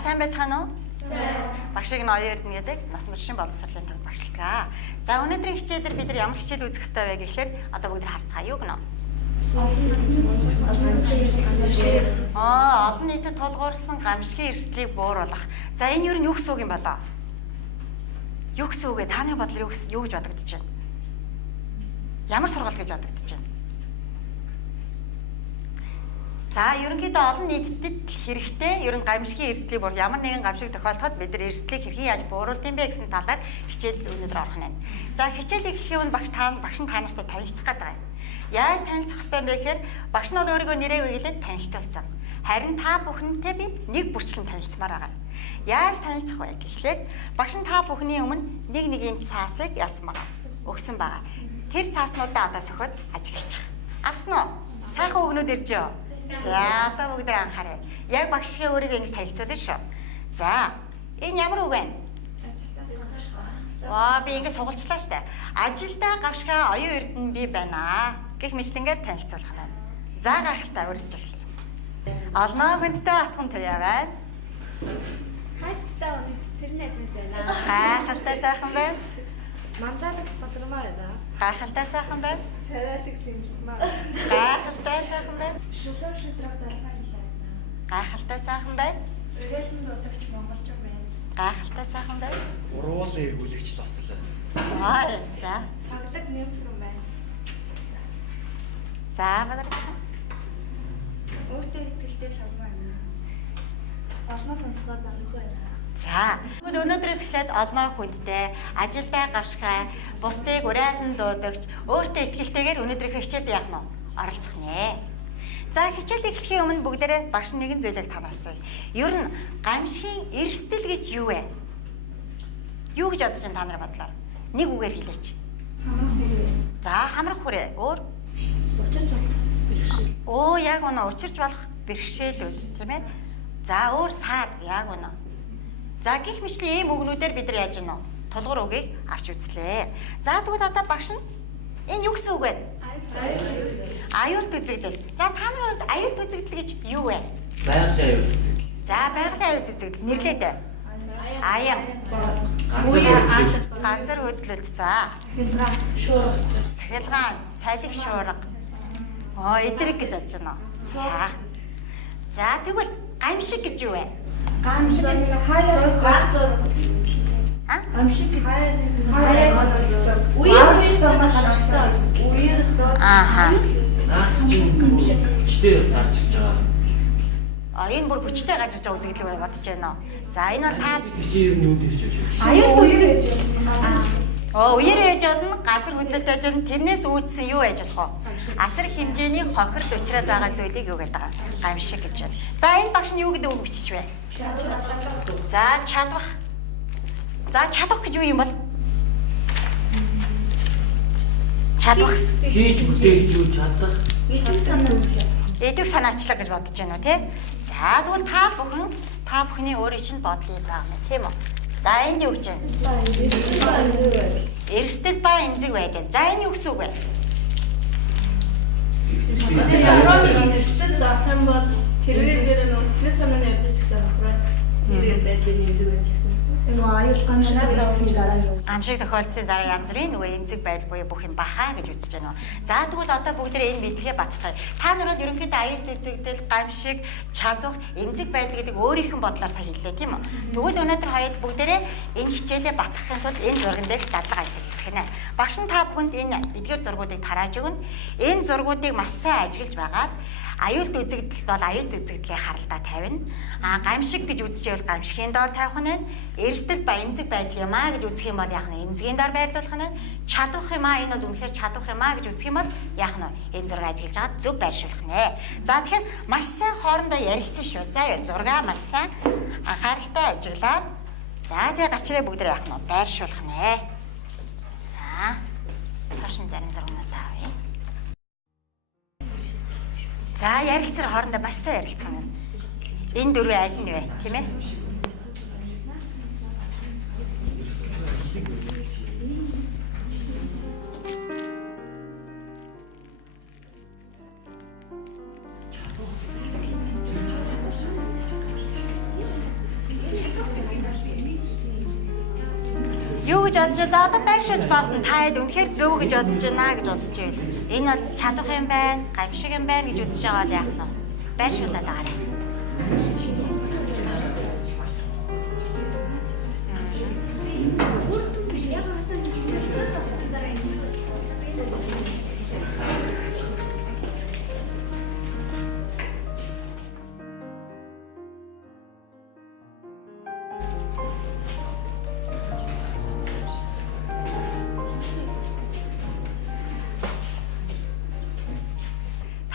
сайн байцгаана уу? Сайн. Багшийг нь оюун эрдэнэ гэдэг нас мөршийн боловсролын төвд багшлагаа. За өнөөдрийн хичээлээр бид нар ямар хичээл үзэх ёстой вэ гэхээр одоо бүгд харцгаая юу гэнэ? Олон нийтэд тулгуурсан гамшигын эрсдлийг бууруулах. За энэ юу нь юу гэсэн үг юм болоо? Юу гэсэн үг вэ? Та нарын бодлоор юу гэж бодогдож байна? Ямар сургал гэж бодогдож байна? За ерөнхийдөө олон нийтэд хэрэгтэй ерөн гамшигын эрсдлийг бууруулах ямар нэгэн гамшиг тохиолдоход бид нар эрсдлийг хэрхэн яаж бууруулд юм бэ гэсэн талаар хичээл өнөөдөр орох нь байна. За хичээлийг эхлэхийн өмнө багш та нартай танилцах гэдэг байгаа юм. Яаж танилцах ёстой юм бэ гэхээр багш нь бол өөрийгөө нэрээ өгүүлээд танилцуулсан. Харин та бүхэнтэй би нэг бүрчлэн танилцмаар байгаа. Яаж танилцах вэ гэхлээр багш нь та бүхний өмнө нэг юм цаасыг яасан байгаа. Өгсөн байгаа. Тэр цааснуудаа одоо сөхөд ажиглчих. Авсан уу? Сайхан өгнүүд ирж юу? За одоо бүгд анхаарай. Яг багшийн өөрийгөө ингэж танилцуулна шүү. За энэ ямар үг вэ? Ваа би ингэ сугалчлаа штэ. Ажилдаа гавшгаа оюун эрдэнэ би байна гэх мэтлэнгээр танилцуулах нь. За гайхалтай өөрсөж эхлэе. Олноо хүндтэй атхан туяа байна. Хайттай өнөс цэрнэд байна. Гайхалтай сайхан байна. Мандаас босгомоо байна. Гайхалтай сайхан байна. Царайлаг сэрэмжтмаа. Гайхалтай сайхан байна. Гайхалтай сайхан байна. Өрөөлөнд өдөгч монголчин байна. Гайхалтай сайхан байна. Уруулын эргүүлэгч бас л. Аа за. Цаглаг нэмсрэн байна. За бадарсан. Өөртөө ихтэй л хармаа байна. Олноос онцгой зарах байна. За. Тэгвэл өнөөдрөөс эхлээд олноо хүндтэй, ажилдаа гавшхай, бусдыг уриалан дуудагч, өөртөө ихтэйгээр өнөөдрийнхөө хичээлд яах нь оролцох нэ. За хичээл эхлэхийн өмнө бүгдээрээ багш нэгэн зүйлийг танаасаа. Ер нь гамшигын эрсдэл гэж юу вэ? Юу гэж бодож байна та нарын бодлоор? Нэг үгээр хэлээч. Хамрах хүрээ. За хамрах хүрээ. Өөр? Оо яг үнэ учирч болох бэрхшээлүүд тийм ээ. За өөр саад яг үнэ. За гих мэтлийн ийм үгнүүдээр бид нар яаж гинэ? Тулгуур үгийг авч үзлээ. За тэгвэл одоо багш нь энэ юу гэсэн үг вэ? Аюулт үзэгдэл. За та нарын хувьд аюулт үзэгдэл гэж юу вэ? Байгалийн аюул. За байгалийн аюулт үзэгдэл нэрлээ дээ. Аян. Үеэр алга. Газар хөдлөлт. За. Шуурга. Цахилгаан, салхи шуурга. Эдрэг гэж бодож байна. За. За тэгвэл гамшиг гэж юу вэ? Гамшиг гэдэг хаяа ганцор. А? Гамшиг хаяа ганцор. Үеэр цаашаа. Үеэр цаа. Ааха. Хүчтэй гарч ирж байгаа. Энэ бүр хүчтэй гарч ирж байгаа үзэгдэл бодож байна. За энэ бол та Чи юу гэж хэлж Аюулт үеэр гэж байна. үеэр ээж болно, газар хөдлөлт ээж болно. Тэрнээс үүдсэн юу ээж болох вэ? Асар хэмжээний хохирол учраад байгаа зүйлийг юу гэдэг байгаа? Гамшиг гэж байна. За энэ багш нь юу гэдэг үг бичиж вэ? За чадвах. За чадвах гэж юу юм бол? Чадвах. хийж бүтээх зүйл чадах. Эдвэх санаачлаг гэж бодож байна уу тий? За тэгвэл та бүхний өөрийн чинь бодлоо байгаа юм тийм үү? За энд юу гэж байна? Эрсдэл ба эмзэг байдал. За энэ юу гэсэн үг вэ? Эрсдэл давсан бол тэргээр нөөцтэй санааны явдаж гэсэн аппарат тэрээр байдлын нэмдэг байдаг. Энэ аюул гамшиг тохиолдсон ч дараа юм. Гамшиг тохиолдсны дараа янз бүрийн нөгөө эмзэг байдал буюу бүх юм бахаа гэж үзэж байна уу. За тэгвэл одоо бүгдээ энэ мэдлэгээ баттгая. Та нар бол ерөнхийдөө аюулт үзэгдэл, гамшиг, чадвах, эмзэг байдал гэдэг өөрийнх нь бодлоор сайн хэллээ тийм үү. Тэгвэл өнөөдөр хоёул бүгдээ энэ хичээлээ баттгахын тулд энэ зурган дээр дадлага ажил хийцгэнэ. Багш нь та бүхэнд энэ эдгээр зургуудыг тарааж өгнө. Энэ зургуудыг маш сайн ажиглаж байгаад аюулт үзэгдэл бол аюулт үзэгдлээ харалдаа тавина. Гамшиг гэж үзчихвэл гамшигын доор тавих нь байна. Эрсдэл ба эмзэг байдал юм аа гэж үзэх юм бол яах нь эмзгийн доор байрлуулах нь байна. Чадвах юм аа энэ бол үнэхээр чадвах юм аа гэж үзэх юм бол яах нь энэ зураг ажиглаж байгаа зөв байршуулах нэ. За тэгэхээр маш сайн хоорондоо ярилцсан шүү. За юу зургаа маш сайн анхааралтай ажиглаад за тэгээ гарчраа бүгд яах нь байршуулах нэ. За хашин зарим зургуудаа авъя. За ярилцсаар хоорондоо маш сайн ярилцсан юм. Энэ дөрвөн аль нь вэ, тийм ээ? Юу гэж бодож байна? За одоо байршуулж болно. Та хэд үнэхээр зөв гэж бодож байна гэж бодож байл. Энэ бол чадах юм байна, гамшиг юм байна гэж үзэж байгаа бол яах нь вэ? Байршуулаад байгаарай.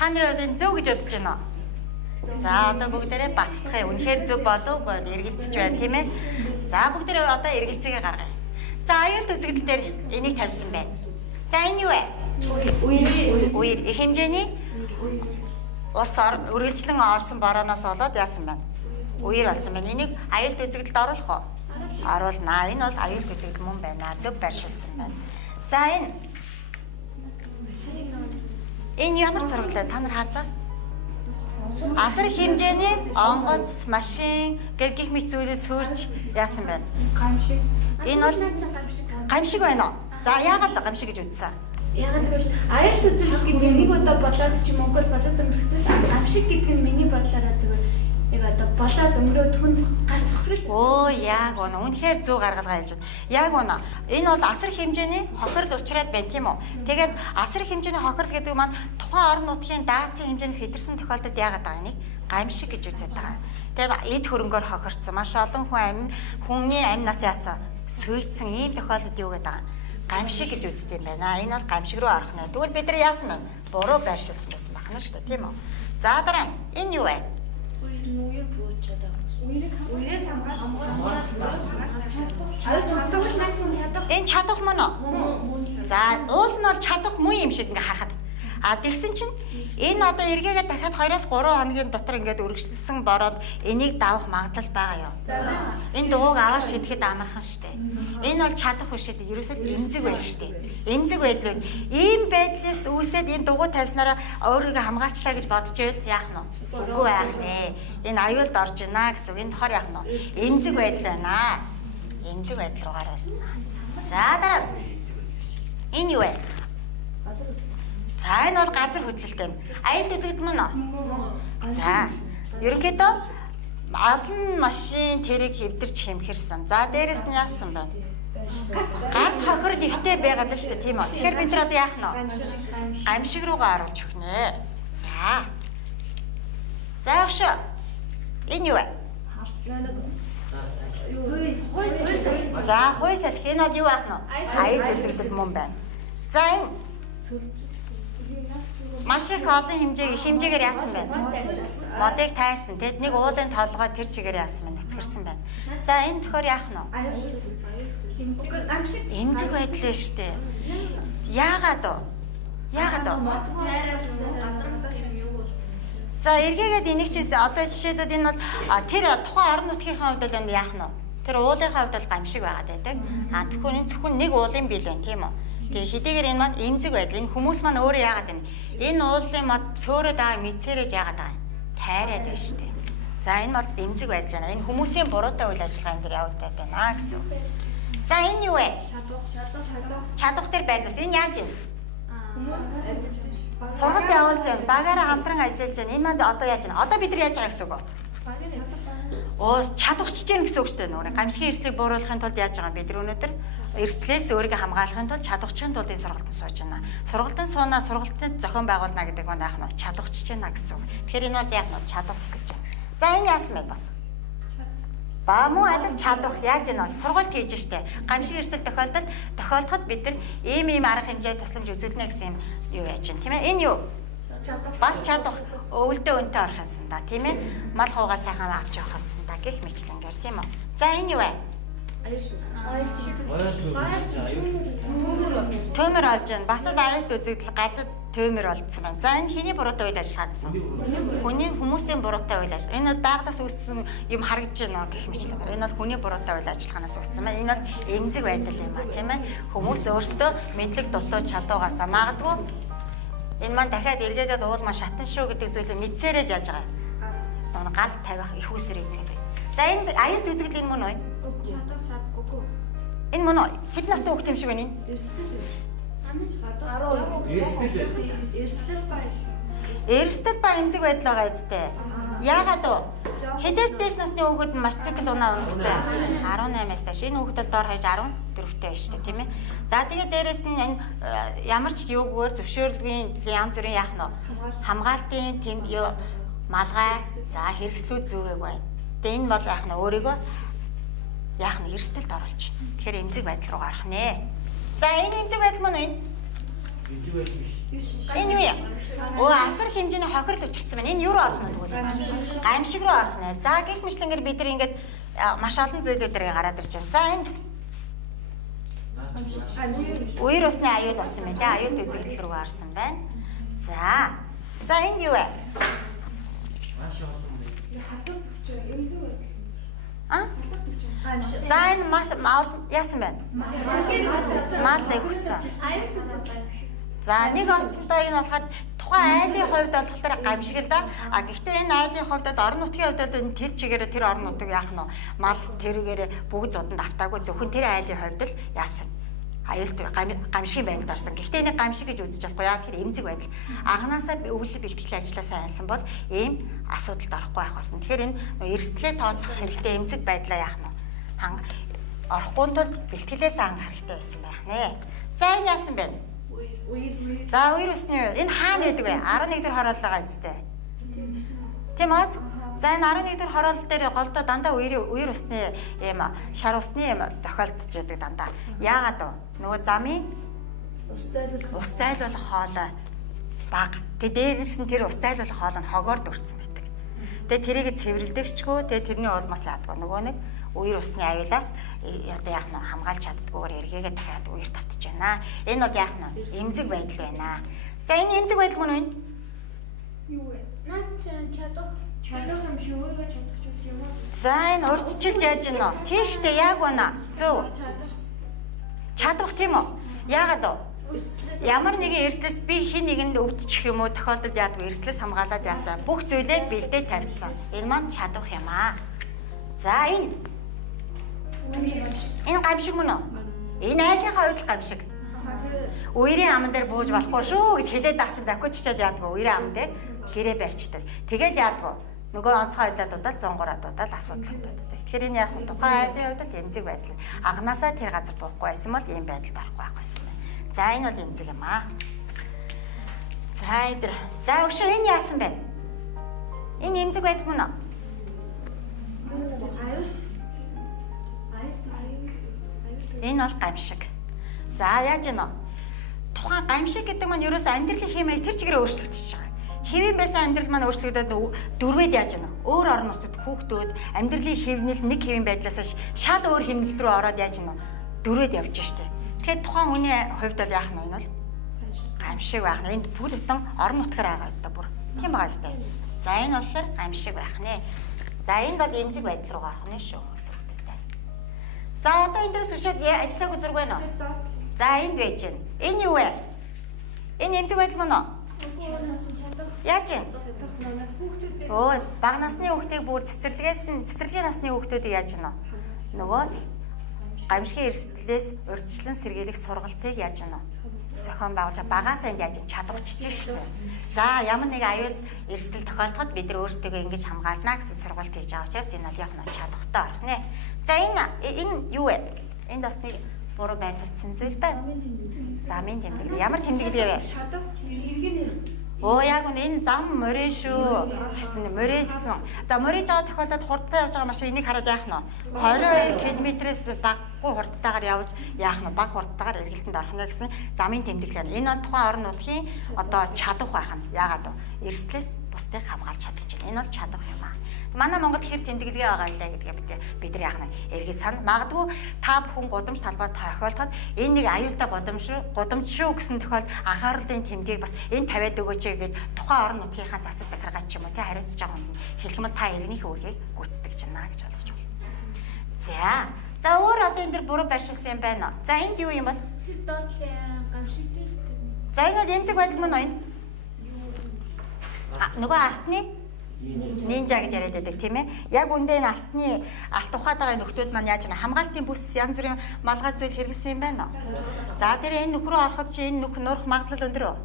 Та нарыг энэ зөв гэж бодож байна уу? За одоо бүгдээрээ баттахыг үнэхээр зөв болов уу гэж эргэлзэж байна тийм ээ. За бүгдээрээ одоо эргэлзээгээ гаргая. За аюулт үзэгдэл дээр энийг тавьсан байна. За энэ юу вэ? Үер их хэмжээний ус үргэлжлэн орсон борооноос болоод яасан байна? Үер болсон байна. Энийг аюулт үзэгдэлд оруулах уу? Оруулнаа. Энэ бол аюулт үзэгдэл мөн байна. Зөв байршуулсан байна. За энэ ямар зураг вэ? Та нар хардаа? Асар их хэмжээний онгоц, машин, гэх мэт зүйлүүд сүрж яасан байна? Гамшиг. Энэ бол гамшиг байна уу? За яагаад гамшиг гэж үзсэн? Ягаад гэвэл аюулт үзэл гэдэг нэг удаа болоод ч юм уу болоод өнгөрцөл гамшиг гэдэг нь миний бодлоор зүгээр яг одоо болоод өнгөрөөдөх нь гарц хохирол. Оо яг үнэ. Үнэхээр зөв гаргалгаа хэлж байна. Яг үнэ. Энэ бол асар их хэмжээний хохирол учраад байна тийм үү? Тэгээд асар их хэмжээний хохирол гэдэг маань тухайн орон нутгийн даацын хэмжээнээс хэтэрсэн тохиолдолд яагаад байгаа энийг гамшиг гэж үзээд байгаа. Тэгээд эд хөрөнгөөр хохирцсон. Маш олон хүний амнаас яасан сүйдсэн ийм тохиолдол юу гэдэг байгаа. Гамшиг гэж үздэг юм байна. Энэ бол гамшиг руу орох нэ. Тэгвэл бид нар яасан байна? Буруу байршуулсан байсан байна шүү дээ, тийм үү? За дараа энэ юу вэ? Энэ чадах мөн үү? За, уул нь бол чадах мөн юм шиг ингээ харахад. Тэгсэн чинь энэ одоо эргээгээ дахиад 2-3 хоногийн дотор ингээд үргэлжилсэн бороод энийг давах магадлал байгаа юу? Энэ дугуйг аваад шидэхэд амархан штэ. Энэ бол чадах биш л ерөөсөө эмзэг байна штэ. Эмзэг байдал байна. Ийм байдлаас үүсээд энэ дугуй тавьснараа өөрийгөө хамгаалчлаа гэж бодож байл яах нь вэ? Үгүй яах нэ. Энэ аюулд орж байна гэсэн үг. Энэ тохоор яах нь вэ? Эмзэг байдал байна. Эмзэг байдал руугаар болно. За дараа нь энэ юу вэ? За энэ бол газар хөдлөлттэй. Аюулт үзэгдэл мөн үү? За ерөнхийдөө олон машин тэрэг хэвдэрч хэмхэрсэн. За дээрэс нь яасан байна? Гарц хохирол ихтэй байгаад байна шүү дээ тийм үү? Тэгэхээр бид нар одоо яах нь вэ? Гамшиг руугаа оруулж өгөх нэ. За өшөө. Энэ юу вэ? За хойс салхи энэ бол юу аах нь? Аюулт үзэгдэл мөн байна. За энэ маш их олон хэмжээгээр яасан байна? Модыг тайрсан. Тэгэд нэг уулын толгой тэр чигээр яасан байна? Нүцгэрсэн байна. За энэ тохиор яах нь? Эмзэг байдал шүү дээ. Яагаад вэ? За эргээгээд энийг чинь одоо жишээлбэл энэ бол тэр тухайн орон нутгийн хувьд бол яах нь вэ? Тэр уулынхаа хувьд бол гамшиг байгаад байдаг. Тэгэхгүй энэ зөвхөн нэг уулын бил байна тийм үү? Тэгээ хэдийгээр энэ маань эмзэг байдал. Энэ хүмүүс маань өөрөө яагаад байна? Энэ уулын мод цөөрөд байгаа мэдсэрэж яагаад байгаа юм? Тайраад байна шүү дээ. За энэ бол эмзэг байдал байна. Энэ хүмүүсийн буруутай үйл ажиллагаан дээр явагдаад байна гэсэн үг. За энэ юу вэ? Чадах дээр байрлуус. Энэ яаж юм? Сургалт явуулж байна. Багаараа хамтран ажиллаж байна. Энэ маань одоо яаж байна? Одоо бид нар яаж байгаа гэсэн үг вэ? Чадахчж гэн гэсэн үг шүү дээ. Нөгөө гамшигын эрсдлийг бууруулахын тулд яаж байгаа бид нар өнөөдөр эрсдлээс өөрийгөө хамгаалахын тулд чадахчийн тулд энэ сургалтанд сууж байна. Сургалтанд суунаа, сургалтанд зохион байгуулна гэдэг маань яах нь чадахчж байна гэсэн үг. Тэгэхээр энэ бол яах нь чадах гэж байна. За энэ яасан бэ бас? Ба мөн адил чадах яаж яана сургалт хийж штэ. Гамшиг эрсдэл тохиолдоход бид нар ийм арга хэмжээ тусламж үзүүлнэ гэсэн юм юу яаж байна тийм ээ? Энэ юу? Бас чадах өвөлдөө үнтэй орох юмсан да тийм ээ? Мал хуугаа сайхан авч явах юмсан да гэх мэтлэнгээр тийм үү? За энэ юу вэ? Төмөр олж байна. Бас л аюулт үзэгдэл галд төмөр болцсон байна. За энэ хэний буруутай үйл ажиллагаа гэсэн үү? Хүмүүсийн буруутай үйл ажиллагаа. Энэ бол байгалаас үүссэн юм харагдаж байна гэх мэтлэнгээр. Энэ бол хүний буруутай үйл ажиллагаанаас үүссэн байна. Энэ бол эмзэг байдал юм а тийм ээ? Хүмүүс өөрсдөө мэдлэг дутуу чадваагаасаа магадгүй энэ маань дахиад эргээгээд уулмаа шатан шүү гэдэг зүйлийг мэдсээрэж яаж байгаа юм. Гал тавих их усэр юм бэ. За энэ аюулт үзэгдэл энэ мөн үү? Энэ мөн үү? Хэд настай хүүхд юм шиг байна энэ? Эрсдэл ба эмзэг байдал байгаа эцтэй. Яагаад вэ? Хэдээс дээш насны хүүхэд мотоцикл унаа унах хэвээр 18-аас дээш. Энэ хүүхэд бол дор хаяж 14-тэй байна шүү дээ, тийм ээ. За тэгээд дээрэс нь энэ ямар ч юугаар зөвшөөрлөгийн янз бүрийн яах нь хамгаалтын тийм малгай за хэрэгслүүд зүгээг байна. Тэгээд энэ бол яах нь өөрийгөө яах нь эрсдэлд оруулж байна. Тэгэхээр эмзэг байдал руу гарах нэ. За энэ эмзэг байдал мөн үү? Энэ юу юм? Асар хэмжээний хохирол учирсан байна. Энэ юу руу орох нь тэгвэл энэ? Гамшиг руу орох нэ. За гэх мэтлэнгээр бид нар ингээд маш олон зүйлүүдээр гараад ирж байна. За энд үер усны аюул болсон байна. Тэ аюулт үзэгдэл рүү орсон байна. За энд юу вэ? За энэ маш яасан байна? Мал өгсөн. За нэг осондоо энэ болохоор тухайн айлын хувьд болохоор гамшиг л да. Гэхдээ энэ айлын хувьд бол орон нутгийн хувьд бол тэр чигээрээ тэр орон нутаг яах нь мал тэрүүгээрээ бүгд зодонд автаагүй зөвхөн тэр айлын хувьд л яасан. Аюулт гамшигын байдалд орсон. Гэхдээ энийг гамшиг гэж үзэж болохгүй. Яа тэгэхээр эмзэг байдал. Анханасаа өвлө бэлтгэл ажилласаа айлсан бол ийм асуудалд орохгүй байх басна. Тэгэхээр энэ эрсдлээ тооцох хэрэгтэй эмзэг байдлаа яах нь орохгүй тул бэлтгэлээс анх хэрэгтэй байсан байх нэ. За энэ яасан бэ? За үер усны энэ хаана гэдэг вэ? 11 дэх хороол байгаа эцтэй. Тийм үү? За энэ 11 дэх хороол дээр голдоо дандаа үер усны ийм шар усны ийм тохиолдож байдаг дандаа. Яагаад вэ? Нөгөө замын ус зайлуулах хоолой баг. Тэгээ дээрээс нь тэр ус зайлуулах хоол нь хогоор дурдсан байдаг. Тэгээ тэрийг цэвэрлдэгчгүй тэгээ тэрний улмаас яадаг нөгөө нэг үер усны аюулаас одоо яах нь хамгаалж чаддгүйгээр эргээгээ дахиад үер тавтаж байна. Энэ бол яах нь эмзэг байдал байна. За энэ эмзэг байдал мөн үү? Юу вэ? Наад чадах юм шиг өөрөө чадах юм уу? За энэ урдчилж яаж гинэ? Тийштэй яг байна. Зөв. Чадвах тийм үү? Яагаад вэ? Ямар нэгэн эрслээс би хин нэгэнд өвдчих юм уу тохиолдолд яадаг эрслээс хамгаалаад яасан. Бүх зүйлээ бэлдээ тавьчихсан. Энэ маань чадвах юм аа. За энэ гамшиг мөн үү? Энэ айлынхаа хувьд гамшиг. Үерийн аман дээр бууж болохгүй шүү гэж хэлээд ах чинь дахиад чичээд яадаг үерийн аман дээр гэрээ барьчдаг. Тэгэл яадаг нөгөө онцгой байдлуудад 103-аад асуудал хөндөөдөг. Тэгэхээр энэ яг тухайн айлын хувьд л эмзэг байдал. Анханасаа тэр газар буухгүй байсан бол ийм байдалд орохгүй байх байсан байна. За энэ бол эмзэг юм аа. За өшөө энэ яасан бэ? Энэ эмзэг байдал мөн үү? Энэ бол гамшиг. За яаж гэнэ? Тухайн гамшиг гэдэг маань ерөөсөө амьдралын хэмээг тэр чигээр өөрчлөгдөж байгаа. Хэвэн байсан амьдрал маань өөрчлөгдөд дөрвэд яаж гэнэ? Өөр орон нутгад хүүхдүүд амьдралын хэвнэл нэг хэвэн байдлаас шал өөр хэвнэл рүү ороод яаж гэнэ? Дөрвэд явж штэ. Тэгэхээр тухайн хүний хувьд бол яах нь энэ бол гамшиг байх нь. Энд бүл бүтэн орон нутгаар байгаа зү бүр. Тийм байгаа зү. За энэ болохоор гамшиг байх нэ. За энэ бол эмзэг байдал руу гарах нь шүү хүмүүс. За одоо энэ дээрээс өшөөд ажиллаагүй зураг байна уу? За энд байж гэн. Энэ юу вэ? Энэ эмзэг байдал мөн үү? Яаж гэн? Бага насны хүүхдийг бүр цэцэрлэгийн насны хүүхдүүдийг яаж гэнэ? Нөгөө гамшигын эрсдлээс урьдчилан сэргийлэх сургалтыг яаж гэнэ? Зохион байгуулж багаасаа энд яаж гэн чадварчиж штэ. За ямар нэг аюул эрсдэл тохиолдоход бид нар өөрсдөө ингэж хамгаална гэсэн сургалт хийж байгаа учраас энэ бол яг нь чадвартай орох нэ. За энэ юу вэ? Энд бас нэг буруу байрлуулсан зүйл байна. Замын тэмдэглэл. Ямар тэмдэглэл вэ? Яг энэ зам морин шүү гэсэн моринсан. За мориж байгаа тохиолдолд хурдтай явж байгаа машин энийг хараад яах нь 22 км-ээс баггүй хурдтайгаар явж яах нь бага хурдтайгаар эргэлтэнд орох нь гэсэн замын тэмдэглэл. Энэ бол тухайн орон нутгийн одоо чадах байх нь. Яагаад вэ? Эрсдлээс бусдыг хамгаалж чадчихна. Энэ бол чадах юм аа. Манай Монголд хэр тэмдэглэгээ байгаа илаа гэдгээ бид нар яах нь эргэж сан. Магадгүй та бүхэн гудамж талбай тохиолдоход энэ нэг аюултай гудамж шүү гэсэн тохиолдолд анхааруулын тэмдгийг бас энэ тавиад өгөөч гэж тухайн орон нутгийнхаа засаг захиргаа ч юм уу тий хариуцж байгаа хүнд нь хэлэх юм бол та иргэнийхээ үргийг гүйцэтгэж байна гэж ойлгож байна. За өөр одоо энэ дэр буруу байршуулсан юм байна. За энд юу юм бол? За энэ эмзэг байдал мөн үү? Нөгөө алтны Нинжа гэж яриад байдаг тийм ээ. Яг үндэ энэ алт ухаад байгаа нөхдүүд маань яаж байна? Хамгаалтын бүс янз бүрийн малгай зүйл хэрэгсэн юм байна уу? За тэр энэ нөх рүү ороход чи энэ нөх нурах магадлал өндөр үү?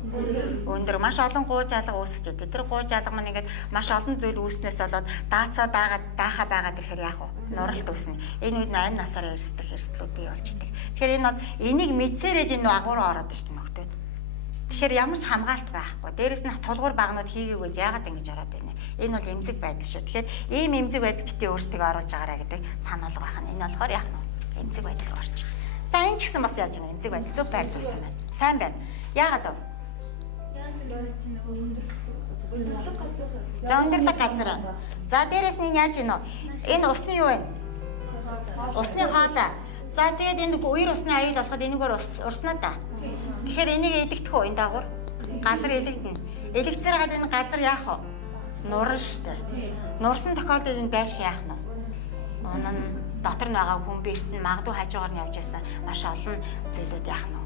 Өндөр, маш олон гууж алга үүсгэж байна. Тэр гууж алга маань ингээд маш олон зүйл үүснээс болоод даацаа даахаа байгаад ирэхээр яах вэ? Нуралт үүснэ. Энэ үед 8 насаараа эрсдэх эрсдлүүд бий болж идэг. Тэгэхээр энэ бол энийг мэдсээрэж энэ агуураа ороод шүү дээ нөхдүүд. Тэгэхээр ямар ч хамгаалт байхгүй. Дээрээс нь тулгуур багнууд хийгээгүй яагаад ингэж ороод байна. Энэ бол эмзэг байдал шүү. Тэгэхээр ийм эмзэг байдал бити өөрсдөө оруулж агаарай гэдэг сануулга байна. Энэ болохоор яах нь эмзэг байдал руу орчих. За энэ ч гэсэн бас яаж байна эмзэг байдал зөв байрлуулсан байна. Сайн байна. Яагаад вэ? За өндөрлөг газар байна. За дээрээс нь яаж гинэ вэ? Энэ усны юу вэ? Усны хоолой. За тэгээд энд үер усны аюул болоход энийгээр урснаа та. Тэгэхээр энийг эдэгдэх үү энэ дагуур? Газар элэгдэнэ. Элэгцээр хагаад энэ газар яах вэ? Нурна штэ. Нурсан тохиолдолд энэ байш яах нь вэ? Унан дотор нь байгаа хүн бэрт нь магадгүй хажуугаар нь явж байсан маш олон зүйлүүд яах нь вэ?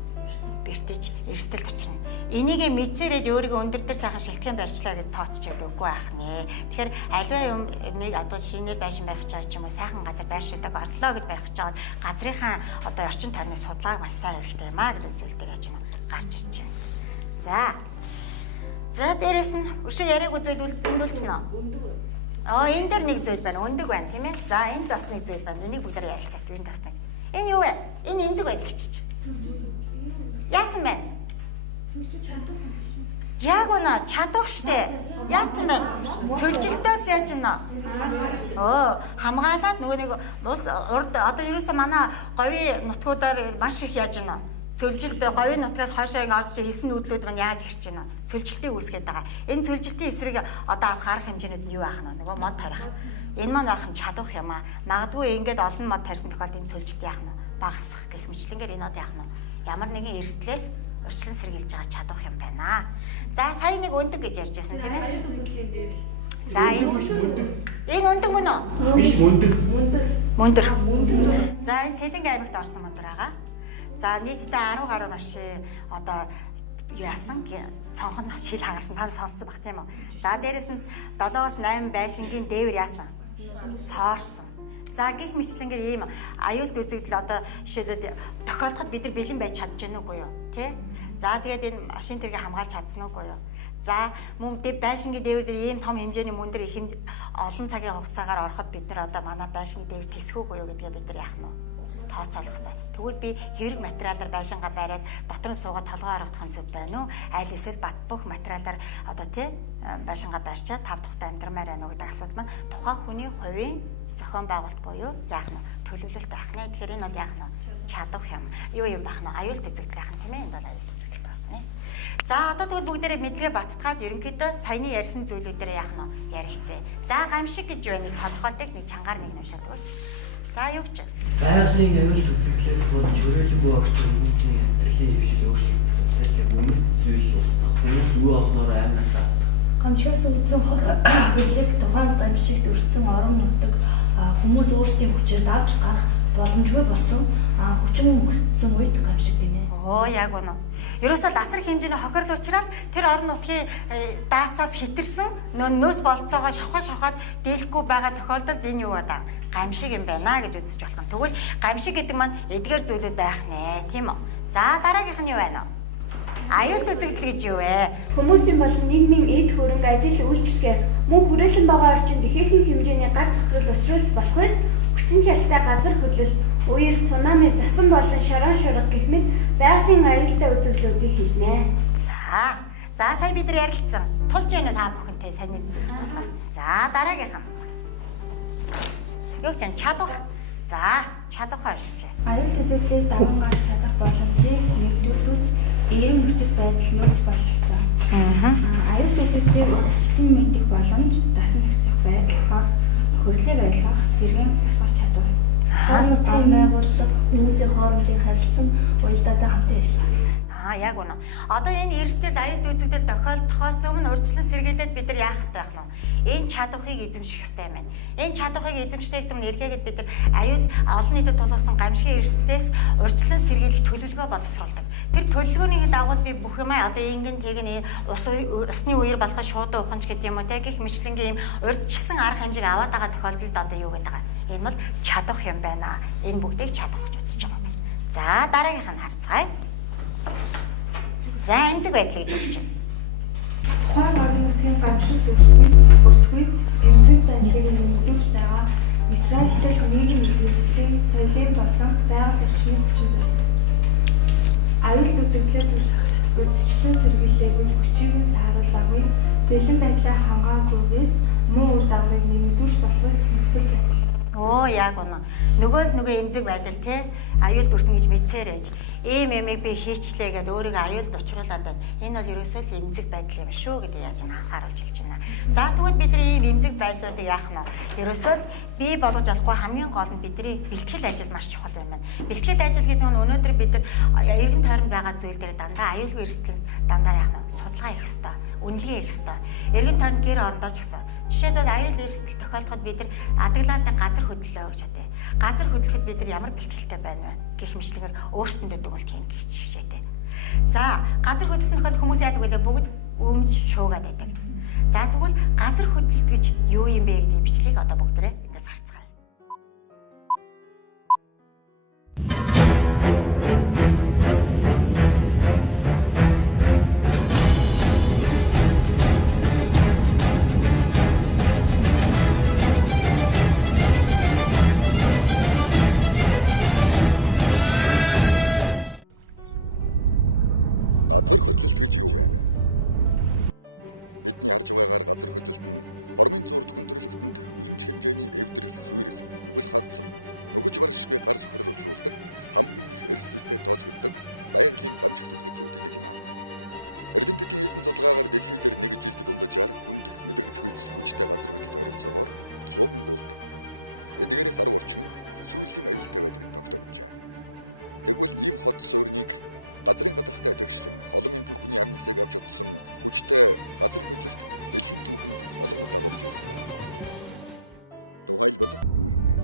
Бэртэж эрсдэлд учрна. Энийг мэдсээрэж өөрийгөө өндөр дээр сайхан шилтгэн барьчлаа гэж тооцч явлаагүй ах нэ. Тэгэхээр альва юмыг одоо шинээр байшин барих гэж ч юм уу сайхан газар байршуулдаг орлоо гэж барих гэж байгаа газрынхаа одоо орчин тойрны судалгааг маш сайн хэрэгтэй юм аа гэдэг зүйл дээр яаж юм гарч ирж байна. За дээрэс нь өшөө яриаг үзэл эндүүлсэн үү? Энэ дэр нэг зүйл байна. Өндөг байна тийм ээ. За энд бас нэг зүйл байна. Энийг бүгдээр ярилцах. Энд бас нэг. Энэ юу вэ? Энэ эмзэг байдал гэж. Яасан байна? Яг үнэ чадах штэ. Яасан байна? Цөлжилтөөс яаж гинэ? Хамгаалаад нөгөө нэг ус урд одоо ерөөсөө манай говийн нутгуудаар маш их яаж гинэ? Цөлжилт говийн нутгаас хойшоо ингэ орж элсэн нүүдлүүд маань яаж ирж гинэ? Цөлжилтийг үүсгээд байгаа. Энэ цөлжилтийн эсрэг одоо авах арга хэмжээнүүд нь юу аах нь? Нөгөө мод тарих. Энэ маань байх юм чадах юм аа. Магадгүй ингээд олон мод тарьсан тохиолдолд энэ цөлжилт яах нь? Багасах гэх мэтлэнгээр энэ одоо яах нь? Ямар нэгэн эрсдлээс урьдчилан сэргийлж байгаа чадах юм байна. За сая нэг өндөг гэж ярьж байсан тийм ээ. За энэ өндөг мөн үү? Мөндөр. За энэ Сэлэнг аймагт орсон мөндөр байгаа. За нийтдээ 10 гаруй машин одоо юу яасан цонхон шил хагарсан та сонссон баг тийм үү. За дээрэс нь 7-8 байшингийн дээвэр яасан? Цоорсон. За гих мэтлэнгээр ийм аюулт үзэгдэл одоо жишээлбэл тохиолдоход бид нар бэлэн байж чадж гэнэ үгүй юу тий? За тэгээд энэ машин тэргийг хамгаалж чадсан үгүй юу? За мөн байшингийн дээвэр дээр ийм том хэмжээний мөндөр их олон цагийн хугацаагаар ороход бид нар одоо манай байшингийн дээвэр тэсэхгүй юу гэдгээ бид нар яах нь тооцоолох хэрэгтэй. Тэгвэл би хэврэг материалаар байшингаа бариад дотор нь суугаад толгой харагдах нь зөв байна уу? Аль эсвэл бат бөх материалаар одоо тий байшингаа барьчаад 5 дахь амьдрамаар байна уу гэдэг асуулт маань тухайн хүний хувийн зохион байгуулалт буюу яах нь төлөвлөлт байх нэ. Тэгэхээр энэ бол яах нь чадах юм. Юу юм байх нь аюулт үзэгдэл байх нь тийм ээ. Энэ бол аюулт үзэгдэл байх нэ. За одоо тэгвэл бүгдээрээ мэдлэгээ баттгаад ерөнхийдөө саяны ярьсан зүйлүүдээр яах нь ярилцъя. За гамшиг гэж байна. Нэг тодорхойлтыг нэг чангаар нэг уншаад өгөөч. За юу гэж байна? Байгалийн аюулт үзэгдлээс болж хөрөлгүй орчин хүмүүсийн амьдралын хөвшил өөрчлөлт зүйл устгах. Хүмүүс үе болохоор аймагсаа гамшигаас үүдсэн хөлийг тухайн гамшигт өртсөн орон нутаг хүмүүс өөрсдийн хүчээр давж гарах боломжгүй болсон хүчин өгсөн үед гамшиг гинэ. Яг үнэ. Ерөөсөө асар хэмжээний хохирол учраас тэр орон нутгийн даацаас хитэрсэн нөөц болцоогоо шавхаад дийлэхгүй байгаа тохиолдолд энэ юу одоо гамшиг юм байна гэж үзэж болох юм. Тэгвэл гамшиг гэдэг маань эдгээр зүйлүүд байх нэ, тийм үү? За дараагийнх нь юу байна вэ? Аюулт үзэгдэл гэж юу вэ? Хүмүүсийн болон нийгмийн эд хөрөнгө ажил үйлчлэгээр мөн хүрээлэн байгаа орчинд ихээхэн хэмжээний гар зохирол учруулж болох үед хүчин чалтай газар хөлөл, үер, цунами, засан болон шорон шурга гэх мэт байгалийн аюултай үзэгдлүүдийг хэлнэ. За сая бид нар ярилцсан. Тулж яана та бүхэнтэй саяны нотоос. За дараагийнх нь. Юу ч чадах. За чадах хаашч. Аюулт үзэгдлийг даван гарч чадах боломжийг нэмэгдүүлэх эерэг нөхцөл байдал нөөц бололцоо. Аюулт үзэгдлийг урьдчилан мэдэх боломж, дасан зохицох байдал, хор хөрлөгийг ойлгох, сэргээн босгох чадвар. Орон нутгийн байгууллага хүмүүсийн хоорондын харилцан уялдаатай хамтан ажиллах. Яг үнэ. Одоо энэ эрсдэл аюулт үзэгдэл тохиолдохоос өмнө урьдчилан сэргийлээд бид нар яах ёстой вэ? Энэ чадварыг эзэмших ёстой юм байна. Энэ чадварыг эзэмшдэг юм эргээгээд бид нар аюул олон нийтэд тулгуурласан гамшигын эрсдлээс урьдчилан сэргийлэх төлөвлөгөө боловсруулдаг. Тэр төлөвлөгөөний дагуу би бүх юмаа одоо ингэн тэгнэ усны үеэр болоход шууд ухамж гэдэг юм уу те гэх мэтлэнгийн юм урьдчилсан арга хэмжээг аваад байгаа тохиолдолд одоо юу гэдэг байгаа. Энэ бол чадах юм байна. Энэ бүгдийг чадах гэж үзэж байгаа юм байна. За дараагийнх нь харцгаая. За эмзэг байдлыг өгч байна. Тухайн орон нутгийн гамшиг бүртгэгүйц эмзэг байдлыг зөвлөж байваа. Металлтэй үеийн хэрэгслийн соёлын болон байгаль орчны хүчнээс аюул үзэгдлээс урьдчилан сэргийлэх хүчийг сааруулаагүй бэлэн байдлаа хангаагүйгээс муу үр дагаврыг нэмэгдүүлж болохгүй эмзэг байдал. Оо яг үнэ. Нөгөө эмзэг байдал те аюулд өртөн гэж мэдсээрэж ийм ямиг би хийчлээ гэдээ өөрийгөө аюулд учруулад байна. Энэ бол ерөөсөө л эмзэг байдал юм шүү гэдэг яаж анхааруулж хэлж байна. За тэгвэл бид ийм эмзэг байдлуудыг яах нь вэ? Ерөөсөө л бий болгож болохгүй хамгийн гол нь бидний бэлтгэл ажил маш чухал юм байна. Бэлтгэл ажил гэдэг нь өнөөдөр бид нар эргэн тойронд байгаа зүйл дээр дандаа аюулгүй эрсдлээс дандаа яах нь судалгаа хийх ёстой. Үнэлгээ хийх ёстой. Эргэн тойронд гэр орондоо ч гэсэн. Жишээлбэл аюул эрсдэл тохиолдоход бид нар адаглаатай газар хөдлөлөө гэж бодъё. Газар хөдлөхөд бид нар ямар бэлтгэлтэй байна вэ? Гэх мэтлэгээр өөрсөндөө дүгнэлт хийн гэж хичээдэг. За, газар хөдлсөн тохиолдолд хүмүүс яадаг вэ? Бүгд өмж шуугаад байдаг. За тэгвэл газар хөдлөлт гэж юу юм бэ гэдэг бичлэгийг одоо бүгдээрээ эндээс харцгаая. Газар хөдлөлт гэж юу вэ? Бидний харж байгаагаар газар хөдлөлт нь хормын зурд хүндрэлтэнд үлэмж хэмжээний эвдрэл, суурил, үхэл хагцал, нөхөж баршгүй гар сөхрөл учруулдаг, хамгийн их эрсдэлтэй тооцогддог байгалийн гамшигт үзэгдлүүдийн нэг юм аа. Эрдэмтдийн хийсэн судалгаагаар дэлхий дээр нэг жилд дунджаар хүнд мэдрэгдэх үйс хүчтэй газар хөдлөлт ойролцоогоор 100 мянган болдог. Эдгээрээс 10 орчим сүйрлийн аюултай байдаг нь тогтоогджээ. Тэгвэл ийм хот суурныг газрын гадархтай тэгшлэн олон мянган хүний амьнсыг авч утсан хүчтэй газар хөдлөлт дэлхийн түүхэнд олон удаа болж байсан байна. Тухайлбал юу юм бэ?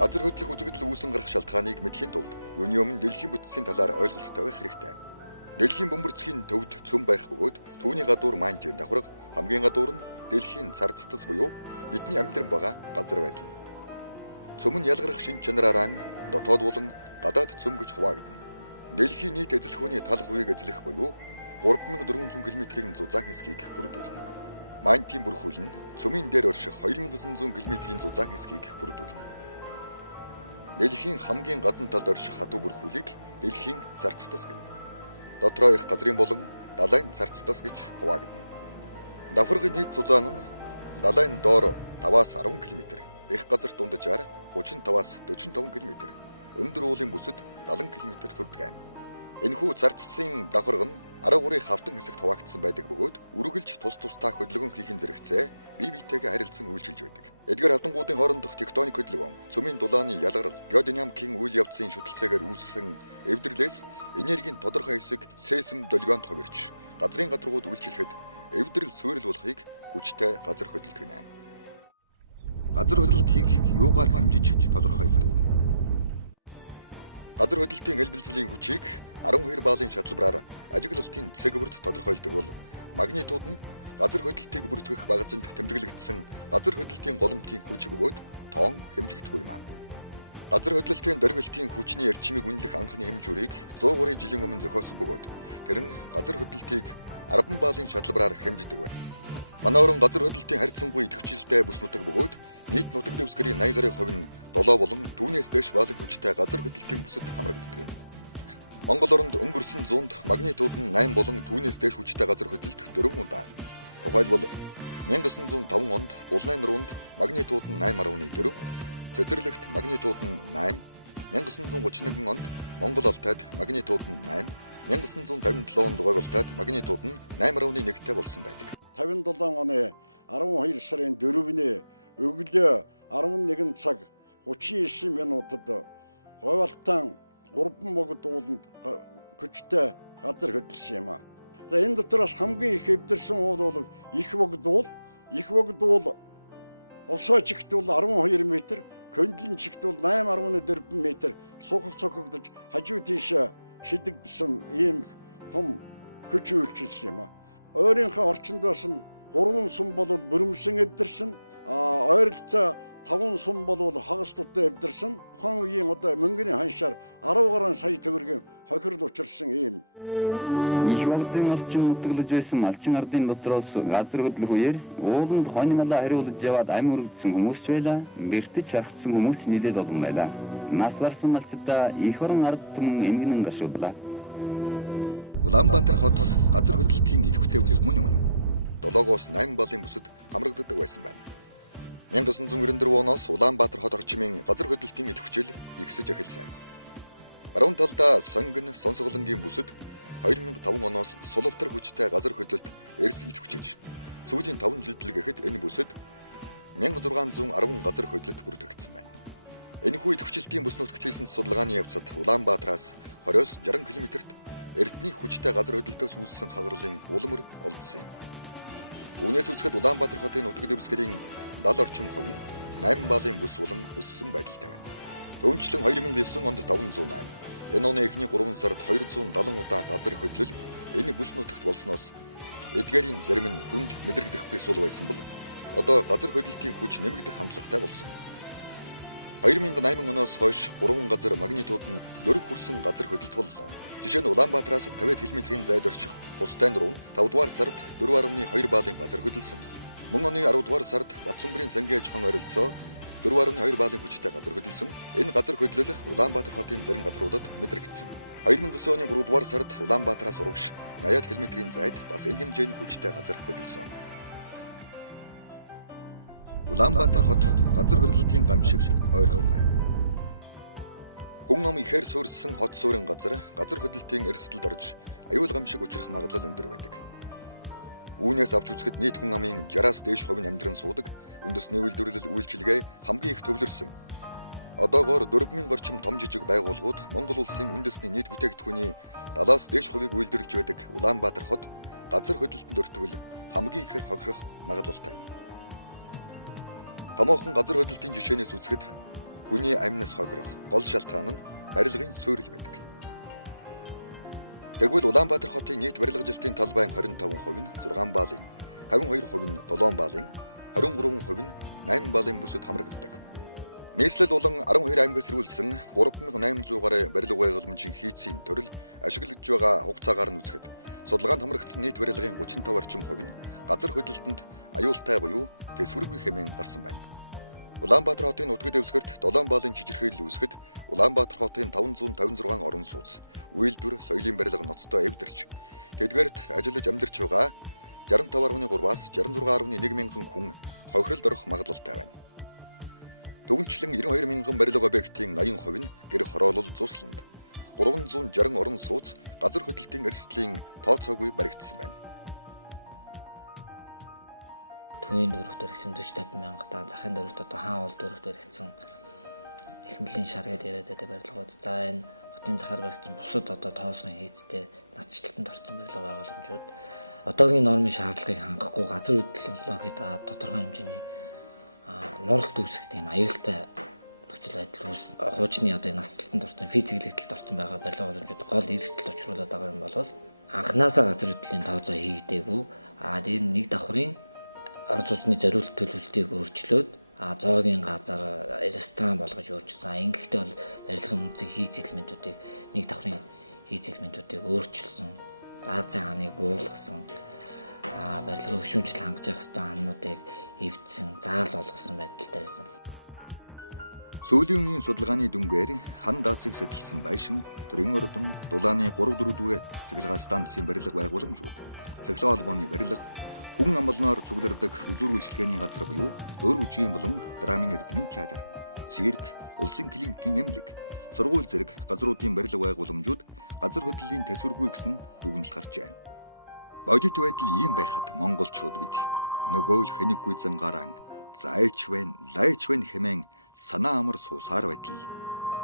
Газар хөдлөх үзэгдэл үүсэн гарах шалтгааныг мэдхийн тулд юуны өмнө дэлхийн бүтцийн талаар ойлголттой байх хэрэгтэй. Дэлхийн бөмбөрцгийн төвд цөм байх бөгөөд түүний гадуур мантийн давхарга хамгийн гадуур нь дэлхийн цар цэцэс буюу бидний амьдран байгаа газар байдал. Цөм нь ялгарх шинж чанараараа дотоод болон гадаад цөм гэж хуваагдана. Дэлхийн нийт эзлэх хүний тал хувийг эзлэх буюу 3400 км-ийн зузаан хэсгийг бүрдүүлнэ. Мантийн бүрхүүл нь цөмийн дээр орших 2900 км-ийн зузаан хэсгийг бүрдүүлнэ. Дэлхийн хамгийн гадна талд орших хатуу бүрхүүлийг дэлхийн царцтас гэнэ. Дотроо их газрын болон далайн царцтас гэж хуваагдана. Давхаргын нийт зузаан нь далайн доор 5-аас 10 км, их газар дунджаар 35-аас 45 км, өндөр уулын бүсэд 70 км төрдөг. Энэхүү зарцсан давхарга нь арга урын хавтан хэсэгт хуваагдсан байдаг бөгөөд үргэлж тус тусдаа хөдөлгөөн хийхин зэрэгцээ бие биетэйгээ харилцан үйлчилж байдаг. Эдгээр хавтангуудын хоорондох тектоник хөдөлгөөн, цөмийн дулааны ялгарл, геодинамикийн үйл явцын шүтэлцээгээр үүссэн эвдэрлээс энергийн тодорхой хэсэг сейсм долгионд хувирч газрын гадаргууд үйлчлэхэд эвдрэл суурил болохыг хүчтэй газар хөдлөлт гэнэ. Газар хөдлөлтийг юугаар хэмжиж тодорхойлдог? Газар хөдлөлтийн элбэлзлийн хүчийг 12 баалын шатлбараар ажиглалтын цэгвэрт тодорхойлдог бол магнитуд нь газар хөдлөлтийг бүртгэх багажинд тэмдэглэгдсэн газар хөдлөлтийн голомтын хүч бөгөөд тоон хэмжигдэхгүй юм аа. Газар хөдлөлтийн дөрвөлтийн хүчний эрчимийг үнэлэх анхны хэмжүүрийг 103 жилийн өмнө зохиосон бөгөөд тэр нь газар хөдлөлтийг 10 баалын шатлбараар хэмждэг байна. Манай орон газар хөдлөлтийн харьцангуй идэвхжүүлэлтэй бүс нутаг бөгөөд нийт нутаг дэвсгэрийн 80% нь 7 болон түүнээс дээш баалын хүчтэй газар хөдлөлтийн бүсэд хамрагддаг. Монгол оронд өнгөрсөн 100-д магнитуд нь 8 болон түүнээс дээш хүчтэй газар хөдлөлт 4 удаа. Тухайлбал 1905 онд Булнайн руунд магнитуд нь 8.4, Цэцэрлэгт магнитуд нь 8, 1931 онд Монгол Алтайд магнитуд нь 8, 1957 онд Говьолтайд магнитуд нь 8.1-тэй болсон байдаг. 57 оны 12 сарын 4-ний өглөө 11 цаг 39 минутад Говьолтайн 3 богд ууланд хүчтэй газар хөдлсөн юм а. За энэ дотроос хамгийн их эвдэрсэн уул бол их богд уул осоо чигт бол 12 м, хөндлөн чигт бол 8.4 м сухав цогогдож хажуу тийш шидэгдсэн ийм том хүч үйлчилсэн юм а. Өөрийнхөө орчинд басан 3 сум бол бүрэмсэн эвдэрсэн, ойролцоо 5 сум бол хагас дутаа эвдэрсэн. Ухаан үеийн одоо мөнгөний ханшаар 10 гаруй сая төгрөгийн хохирол учирсан ийм. Их болдын орчин нутаглаж байсан малчин ардын дотроос газар хөдлөх үеэр ууланд хоньмолоо хариулж яваад амь үргэлжсэн хүмүүс ч байлаа. Бэртэж харагдсан хүмүүс нийлээд олон байлаа. Нас барсан малчдаа их орон ард түмэн эмгэнэн гашуудлаа. Улаанбаатар хот газар хөдлөлтийн идэвхтэй бүс мөн үү? 7-оос 8 балын бүсэд хамрагддаг байсан байна. 1994 оноос Улаанбаатар хот орчмын газар хөдлөлтийн идэвхжил ихсэж эхэлсэн. Баруун талдаа сонгон сонсголонгийн бүсэд 2005 оноос сулвтар хүчтэй газар хөдлөлт эрс идэвхжиж, сүүлийн 5 жилдэл гэхэд энэ бүсэд 1610 газар хөдлөлт бүртгэгдсэн байна. Энэхүү идэвхжилтийн бүс нутагт хийсэн судалгааны явцад Улаанбаатараас 20-60 км-т эрдний хүчтэй газар хөдлөлтөөс үүссэн хагарлын улмөр олдсон юм. Үүнээс үзэхэд Улаанбаатар хотын нутаг дэвсгэрийн 70 орчим хувь нь 8 балын бүс болон өссөн байдалтай байна. Түүнчлэн 2009 онд 508, энэ оны эхний 3 сард 270 удаа газар хөдлөл энэ бүс нутагт болсноос эдгээрийн зарим нь хүнд мэдрэгдэхгүй сул байсан бол одоо газар хөдлөлтийн хүч нэмэгдэх хандлагатай болсон. 2008 оноос хойш 3 газар магнитууд нь 4 хүрсэн газар хөдлөлт боллоо. Жишээ нь Улаанбаатараас 50 км-ийн зайд орчих Бусдайн руу 5 дугаар сард 4.2 балын газар хөдлөлсөн. Мөн оны 10 дугаар сард Батсүмбэрийн Сангай чохон ойролцоо 4.2 балын хүчтэй газар хөдлөлсөн. Энэ газар хөдлөл Улаанбаатар хотын зарим газруудад мэдрэгдсэн. 2009 оны 3 дугаар сард Улаанбаатараас урагш 80 км-ийн зайд бас энэ хэмжээний хүчтэй газар хөдлөлсөн. Улаанбаатар хот газар хөдлөлтийн гамшигт ойрхон байна. Хүн ам ихээр суурьсан хот суурин газар хөдлөлтийн эрсдэлд орж аюул гамшиг учрах магадлал өндөр байдаг. Үүнээс авч үзэхэд нийт хүн амын 60-аас дээш хувь нь амьдран суудаг үндэсний үйлдвэрлэл үйлчилгээ хамгийн их төвлөрсөн. Одоогоор 4000 орчим том жижиг байгууллагууд Монгол улсын үндэсний нийт бүтээгдэхүүний 70-аас дээш хувийг үйлдвэрлэж байдаг Улаанбаатар хот газар хөдлөлтөнд өртгөл хамгийн ихээр хохирох магадлалтай. Томоохон газар хөдлөлтийн жишээнээс үзэхэд хүний амнаас хохирох гол шалтгаан нь барилгын суурил байдаг. Тэгвэл Улаанбаатар хотын нийт барилгажилтын талбайн 25% нь 6 балын, 52% нь 7 балын, 23% нь 8 балын бүсэд хамрагддаг. Нийслэл болон 12 аймгаас ирүүлсэн 3800 гаруй барилга байгууламжийн хийцийн төрөл ашиглагдж байгаа хугацаагаар нь үзэхэд судалгаанд хамрагдсан нийт барилгын 35 орчим хувь нь газар хөдлөлтөнд аюултай буюу төсвөргүй хэмээн гарсан байна. Улаанбаатар хотын нутаг дэвсгэрт 7 балын жижигхэн үүсгэхэд Улаанбаатар хотын 556 орон сууц, үйлдвэр, соёлын барилга ноцтой эвдэрч, тэдгээрт ажиллаж амьдарч байгаа 65.3-аас 66.1 мянган хүн хохиролд орох магадлалтай байна. Дүгнчлэн 92 мянган барилга объектын 80% нь гэр хороолол зусланд, 360 орон сууц газар хөдлөлтийн эрсдлийн тооцоогүй баригдсан байна. Төвийн дөрөвт баригдсан 40-50 мянга та захын дөрөвт одоо хаан уул дөрөвт баригдсан эхмлийн шар гэдэг яриад байдаг барилгууд. За энэ хотын захаар баригдсан бусад одоо тоосгон хийцтэй нацчлалтанд орсон барилга байгууламжууд одоогийн нормын шаардлагыг хангахгүй газар хөдлөл боллоо гэхэд тодорхой хэмжээний нуралт үүсэх тийм аюултай нөхцөл байдал үүснэ. Хуучны одоо энэ нацчлалтанд орсон физик электэлд орсон байгаа барилга боломжууд гол эрсдэлд учруулад байгаа юм бол анханасаа газар хөдлөлийн тооцоо хийгдээгүй. Тэр нэг давхрын орон сууцны зориулт төлөвлөлтийг өөрчлөөд зоогийн газар ресторан болгож өөрчилсөн. Ингэхдээ бол барилгын үндсэн хийц элементүүдийг нэг давхрын хийц элементүүдийг өөрчилсөн. Даазын хааныг буулгасан. Барилгын хөшүүнчл хангаж явах ёстой хаануудыг эвдсэн, заал болгосон байдалтай байсан. Сүүлийн үеийн судалгааны дүнгээр хан даасыг сэтэлсэн байшин, төрийн ордон, дулааны 3-4 дүүгээ цэглэгээ станцын барилга байгууламжууд, цэглээ холбооны барилга, хүн амлнаар цугларддаг үзүүр үйлчилгээний газар буюу дөр үжгийн болон драмын эрдмийн театр, цирк, улсын клиникийн эмнэлэг, сургууль зэрэг газруудын барилга байгууламжууд газар хөдлөлийн төсвөргүй гэсэн дүгнэлт гарчээ. Бодит байдал ийм байхад монголчууд бид нөгөө л хэнэггүй зангараа зайч вэн, лайч вэн хэмээн санаа амар суусаар байтал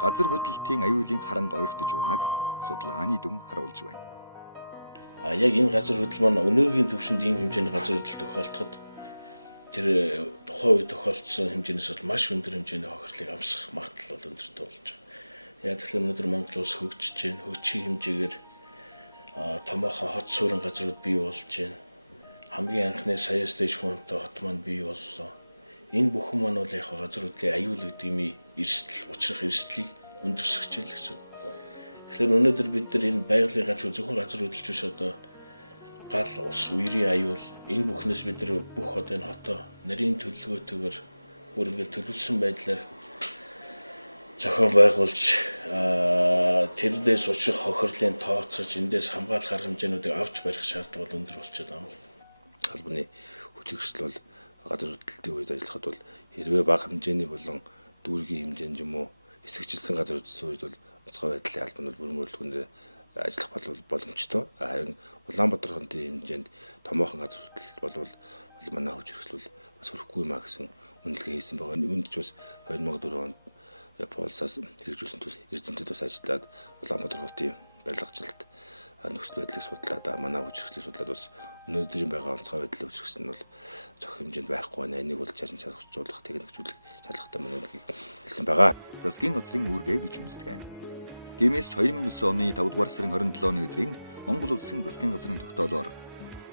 газар хөдлөлтийн аюулын харанга ойртож байгааг судалгааны дүн харуулж байна. Яг энэ газар хөдлөл маань өнөөгийн түвшинд ийм хэмжээний газар хөдлөл тохиолдоход тэр тухайн үед тохиолдсон хэмжээнээс бол маш өндөр хэмжээний хохирлыг амсах магадлал бол өндөртэй болж байгаа. Яг тэгэхээр өнөөдөр Монгол улс хөгжиж байна. Хөгжихийн хэмжээгээр томоохон хот суурин газрууд бий болж байна. Хамгийн анхны саяас дэш хүнтэй хот маань бий боллоо. Энэ бүхэн маань бол яг газар хөдлөлийн аюул гэдэг юм эрсдэл, учрах эрсдлийг өндөрсгөж л гэсэн. Тэгэхээр өнөөдөр бид нар энэ байгалийн гамшиг зөвхөн газар хөдлөлч биш одоо гал ус үерийн аюул энэ бүхнээс бид нар бүх одоо энэ хотоо нарийн төлөвлөгөөтэйгээр бүр ингээд төлөвлөсөн байдлаар зохион байгуулж тэрдээс учрах хохирлын тооцож эндээс хамгаалах арга хэмжээнүүдийг авч барих шаардлага бол өндөр болчиход байгаа юм. Албаны хүчирхсэл бол газар хөдлөлтийн үед ажиллахад бол хэрвээ бага хэмжээний болон дүүргийн хэмжээнд юм уу хэсэгчилсэн газар хөдлөлтийн үед бол онцгой байдлын албан бол бүрмөрлөгөнд ажиллах боломжтой. Харин Улаанбаатар хотын хэмжээнд томоохон газар хөдлөл бол манай хүчирхсэл бол бас хөрөхгүй юм а гэсэн үнэлгээ хийсэн байгаа. Үүнд ч бас 2004 онд Японаас хэрэгжүүлсэн төс эрдэмтэд бас ажиллаад Улаанбаатар хотын барилгачлалт нөхцөл байдлыг судлаад манай хүчирхлийг судлаад бас өнөөдрийн байгаа онцгой байдлыг хүчирхсэн нь бол зөв хэмжээнд байхгүй байна. Энийг бол чаашин чадахжуулах, техникжүүлэх шаардлагатай байна гэдгийг хэлсэн байгаа. Засгийн газрын үүргээ гэж үндэсдэг байна. Тиймээс ч 2009 оны 5 дугаар сарын 27 оны өдрийн Монгол Улсын засгийн газрын тогтоолоор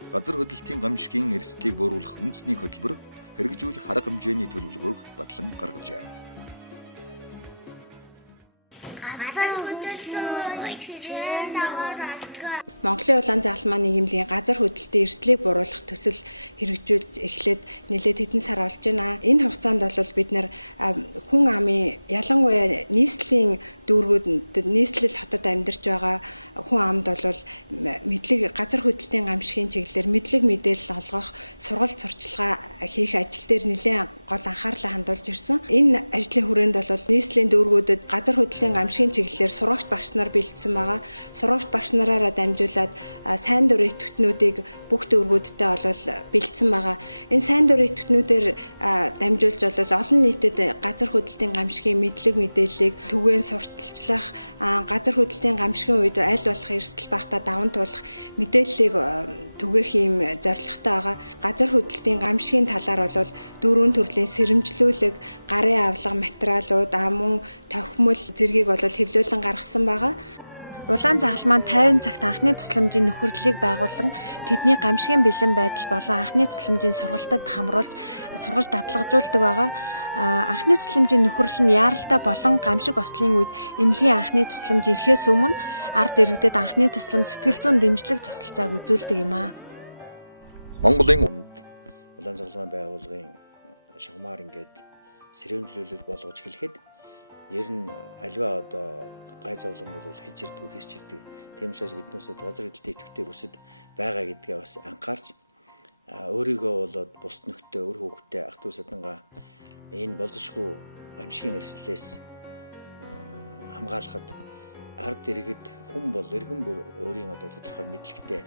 газар хөдлөлтийн гамшигын эрсдлийг бууруулах үндэсний хөтөлбөр хэрэгжүүлэх арга хэмжээний төлөвлөгөөг батлан гаргажээ. Монголын улаан загалмаа нийгэмлэгийн газар хөдлөлтийн эрсдлийг бууруулах төсөл хэрэгжүүлж эхлээд нэлээд хэдэн сар болж байна. Энэ хугацаанд бол бид нэр хүн амын ялангуяа нийслэлийн дүүргүүдэд нийслэл хотод амьдарч байгаа хүн амд бол мэдлэг газар хөдлөлтийн гамшигын чиглэлээр мэдлэг мэдээлэл олгох, сургалт сурчлагаа хийх ажил дээр нэлээд гол анхаарлаа хандуулж ирсэн. Энэ ажлын хүрээнд бол нийслэлийн дүүргүүдэд газар хөдлөлийн гамшигын чиглэлээр сургагч багш нар бэлдсэн байгаа. Сургагч багш нараараа дамжуулаад сайн дурын идэвхтнүүдийг бүх дүүргүүдтэй бол бэлдсэн байгаа. Энэ сайн дурын идэвхтнүүдээр дамжуулж бол олон нийтэд газар хөдлөлтийн гамшигын мэдлэг мэдээллийг түгээн сурталчлах, газар хөдлөлтийн гамшигын үед аль болох эрсдэл багтаа даван туулах мэдээллийг түгээх юм зорилготой байгаа. Газар хөдлөлтийн гамшигын талаар бол дөрвөн төрлийн сэрэмжлүүлэг, гарын авлага материалууд, мөн тохимол зэргийг бол хэвлүүлэн гаргасан байгаа. Улаан загалмаа 50 цагт анхны тусламжийн нөхөрлөлийг байгуулан тэдний гамшигын бэлэн байдал болон анхны тусламжийн сургалтад хамруулж сургалт дадлагжуулдаг байгаа. Анхны тусламжийн нөхөрлөл нь яаралтай болон гамшиг ослын үед эмнэлгийн анхны тусламж ирэхээс өмнө ард иргэдэд анхны тусламж сэтгэл зүйн дэмжлэг тусалцааг үзүүлдэг юм аа. Монголын улаан загалмаа байгууллагын шугамар ингээд сэрэмжлүүлэлт болгож хэлэхэд ер нь альва одоо гай зовлон бол хийж ирдэг, хийсч ирдэг. Тийм учраас биднээс газар хөдлөлтийн идэвхтэй бүсэд байгаа гэдгээ бас анхаарч өөрийгөө болоод бус нөхдөд, өр хүүхдээ ах トゥ садангаа энэ болзошгүй гамшигын эрсдлээс хамгаалахад ард иргэд хүн бол иргэн бүр өөрийн одоо тодорхой мэдлэгтэй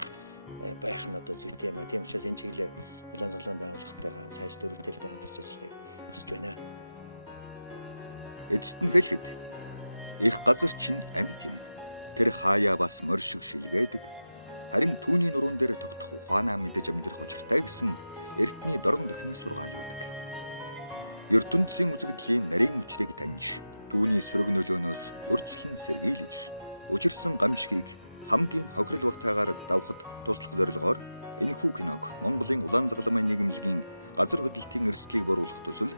байх нь одоо зүйтэй юм а. Тийм учраас энэ чиглэлээр улаан загалмаа байгууллагатайгаа цааш дөрвөлтэлтэй хамтарч ажиллахыг хүсэж байна. Эцэст нь хэлэхэд их газар чинь амьд юм. Тэр хаяа бас морь шиг шилгээдэг. Харин түүний нуруунд дээр тогтох ухаанаа мэдэж амьдрах учиртай гэсэн эртний дорн дохины сургаал байдаг. ертөнцийн үзэгдлийн нарийн хүчрийг таньж, түүний сөрөг нөлөөнөөс урьдчилан сэргийлж, учирсан гамшигыг хамгийн хохирол багтаагаар давхад туслах зорилгоор энэхүү киног Монголын улаан загалмай нийгэмлэгийн газар хөдлөлтийн эрсдлийг бууруулах төсөл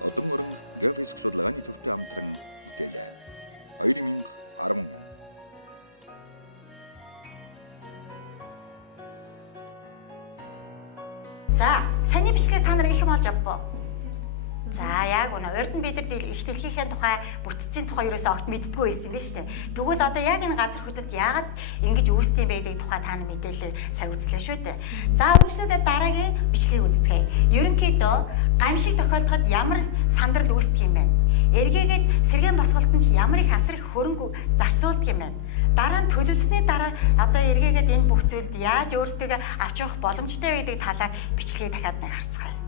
Одон орон геофизик судалгааны төвтэй хамтран бүтээлээ. 2010 он. За, саяны бичлэгээс та нар их юм олж авбаа. За, яг үнэ. Урд нь бид нар их дэлхийхээ тухай, бүтцийн тухай ерөөсөө огт мэддэггүй байсан юм байна шүү дээ. Тэгвэл одоо яг энэ газар хөдлөлт яагаад ингэж үүсдэм бэ гэдэг тухай та нар мэдээлэл сайн үзлээ шүү дээ. За, үргэлжлүүлээд дараагийн бичлэгийг үзцгээе. Ерөнхийдөө гамшиг тохиолдоход ямар сандрал үүсдэг юм бэ? Эргээгээд сэргээн босголтод ямар их асар их хөрөнгө зарцуулдаг юм бэ? Дараа нь төлөвлөсний дараа одоо эргээгээд энэ бүх зүйлд яаж өөрсдөө авч явах боломжтой вэ гэдэг талаар бичлэгийг дахиад нэг харцгаая.